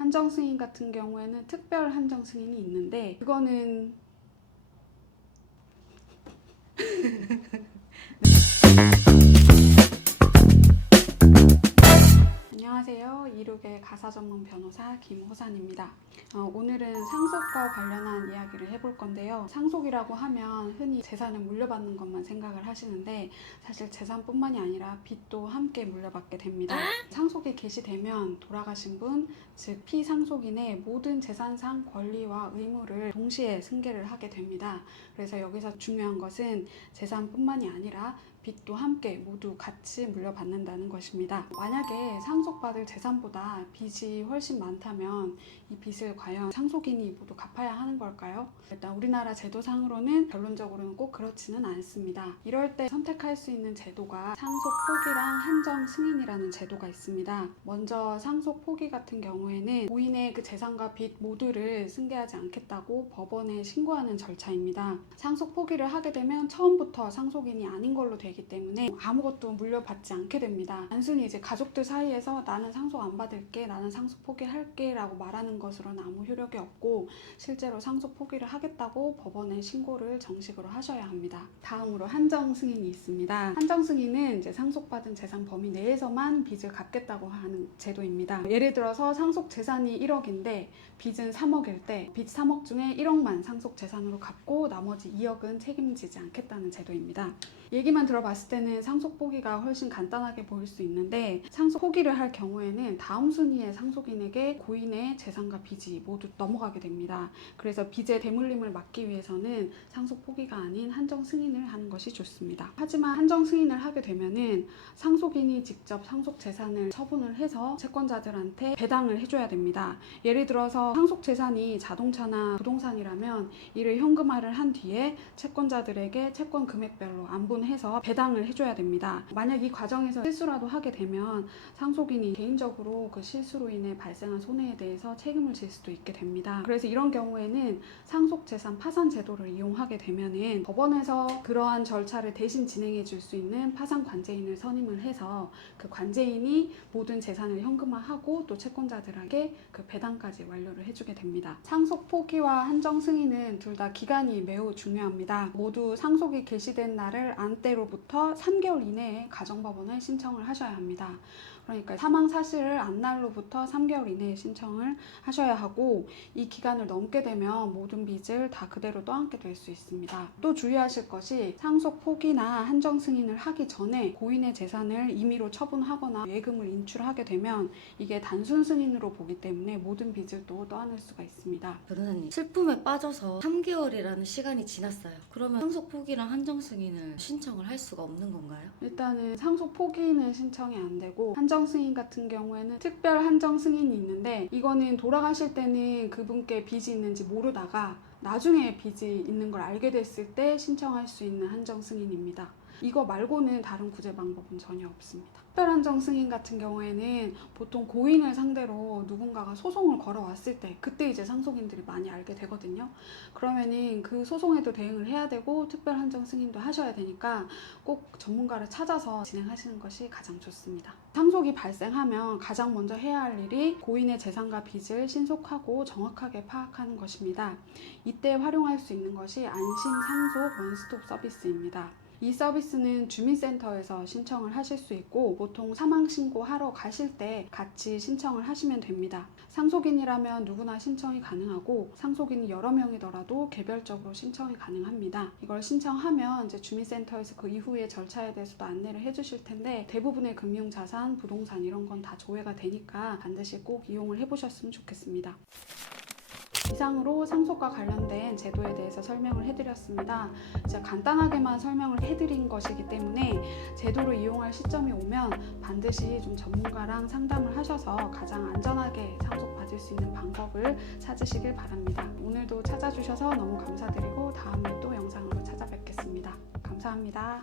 한정 승인 같은 경우에는 특별 한정 승인이 있는데 그거는 안녕하세요. 이륙의 가사 전문 변호사 김호산입니다. 오늘은 상속과 관련한 이야기를 해볼 건데요. 상속이라고 하면 흔히 재산을 물려받는 것만 생각을 하시는데 사실 재산뿐만이 아니라 빚도 함께 물려받게 됩니다. 상속이 개시되면 돌아가신 분, 즉 피상속인의 모든 재산상 권리와 의무를 동시에 승계를 하게 됩니다. 그래서 여기서 중요한 것은 재산뿐만이 아니라 빚도 함께 모두 같이 물려받는다는 것입니다. 만약에 상속받을 재산보다 빚이 훨씬 많다면 이 빚을 과연 상속인이 모두 갚아야 하는 걸까요? 일단 우리나라 제도상으로는 결론적으로는 꼭 그렇지는 않습니다. 이럴 때 선택할 수 있는 제도가 상속 포기랑 한정 승인이라는 제도가 있습니다. 먼저 상속 포기 같은 경우에는 고인의 그 재산과 빚 모두를 승계하지 않겠다고 법원에 신고하는 절차입니다. 상속 포기를 하게 되면 처음부터 상속인이 아닌 걸로 되기 때문에 아무것도 물려받지 않게 됩니다. 단순히 이제 가족들 사이에서 나는 상속 안 받을게, 나는 상속 포기할게 라고 말하는 것으로는 아무 효력이 없고 실제로 상속 포기를 하겠다고 법원에 신고를 정식으로 하셔야 합니다. 다음으로 한정 승인이 있습니다. 한정 승인은 이제 상속받은 재산 범위 내에서만 빚을 갚겠다고 하는 제도입니다. 예를 들어서 상속 재산이 1억인데 빚은 3억일 때 빚 3억 중에 1억만 상속 재산으로 갚고 나머지 2억은 책임지지 않겠다는 제도입니다. 얘기만 들어봤을 때는 상속 포기가 훨씬 간단하게 보일 수 있는데 상속 포기를 할 경우에는 다음 순위의 상속인에게 고인의 재산과 빚이 모두 넘어가게 됩니다. 그래서 빚의 대물림을 막기 위해서는 상속 포기가 아닌 한정 승인을 하는 것이 좋습니다. 하지만 한정 승인을 하게 되면은 상속인이 직접 상속 재산을 처분을 해서 채권자들한테 배당을 해줘야 됩니다. 예를 들어서 상속 재산이 자동차나 부동산이라면 이를 현금화를 한 뒤에 채권자들에게 채권 금액별로 안분해서 배당을 해줘야 됩니다. 만약 이 과정에서 실수라도 하게 되면 상속인이 개인적으로 그 실수로 인해 발생한 손해에 대해서 책임을 질 수도 있게 됩니다. 그래서 이런 경우에는 상속재산 파산 제도를 이용하게 되면은 법원에서 그러한 절차를 대신 진행해 줄 수 있는 파산 관제인을 선임을 해서 그 관제인이 모든 재산을 현금화하고 또 채권자들에게 그 배당까지 완료를 해주게 됩니다. 상속 포기와 한정 승인은 둘 다 기간이 매우 중요합니다. 모두 상속이 개시된 날을 안때로부터 3개월 이내에 가정법원에 신청을 하셔야 합니다. 그러니까 사망 사실을 안 날로부터 3개월 이내에 신청을 하셔야 하고 이 기간을 넘게 되면 모든 빚을 다 그대로 떠안게 될 수 있습니다. 또 주의하실 것이 상속 포기나 한정 승인을 하기 전에 고인의 재산을 임의로 처분하거나 예금을 인출하게 되면 이게 단순 승인으로 보기 때문에 모든 빚을 또 떠안을 수가 있습니다. 변호사님, 슬픔에 빠져서 3개월이라는 시간이 지났어요. 그러면 상속 포기랑 한정 승인을 신청을 할 수가 없는 건가요? 일단은 상속 포기는 신청이 안 되고 한정 승인 같은 경우에는 특별 한정 승인이 있는데 이거는 돌아가실 때는 그분께 빚이 있는지 모르다가 나중에 빚이 있는 걸 알게 됐을 때 신청할 수 있는 한정 승인입니다. 이거 말고는 다른 구제 방법은 전혀 없습니다. 특별 한정 승인 같은 경우에는 보통 고인을 상대로 누군가가 소송을 걸어왔을 때 그때 이제 상속인들이 많이 알게 되거든요. 그러면은 그 소송에도 대응을 해야 되고 특별 한정 승인도 하셔야 되니까 꼭 전문가를 찾아서 진행하시는 것이 가장 좋습니다. 상속이 발생하면 가장 먼저 해야 할 일이 고인의 재산과 빚을 신속하고 정확하게 파악하는 것입니다. 이때 활용할 수 있는 것이 안심상속 원스톱 서비스입니다. 이 서비스는 주민센터에서 신청을 하실 수 있고 보통 사망신고하러 가실 때 같이 신청을 하시면 됩니다. 상속인이라면 누구나 신청이 가능하고 상속인이 여러 명이더라도 개별적으로 신청이 가능합니다. 이걸 신청하면 이제 주민센터에서 그 이후의 절차에 대해서도 안내를 해주실 텐데 대부분의 금융자산, 부동산 이런 건 다 조회가 되니까 반드시 꼭 이용을 해보셨으면 좋겠습니다. 이상으로 상속과 관련된 제도에 대해서 설명을 해드렸습니다. 제가 간단하게만 설명을 해드린 것이기 때문에 제도를 이용할 시점이 오면 반드시 좀 전문가랑 상담을 하셔서 가장 안전하게 상속받을 수 있는 방법을 찾으시길 바랍니다. 오늘도 찾아주셔서 너무 감사드리고 다음에 또 영상으로 찾아뵙겠습니다. 감사합니다.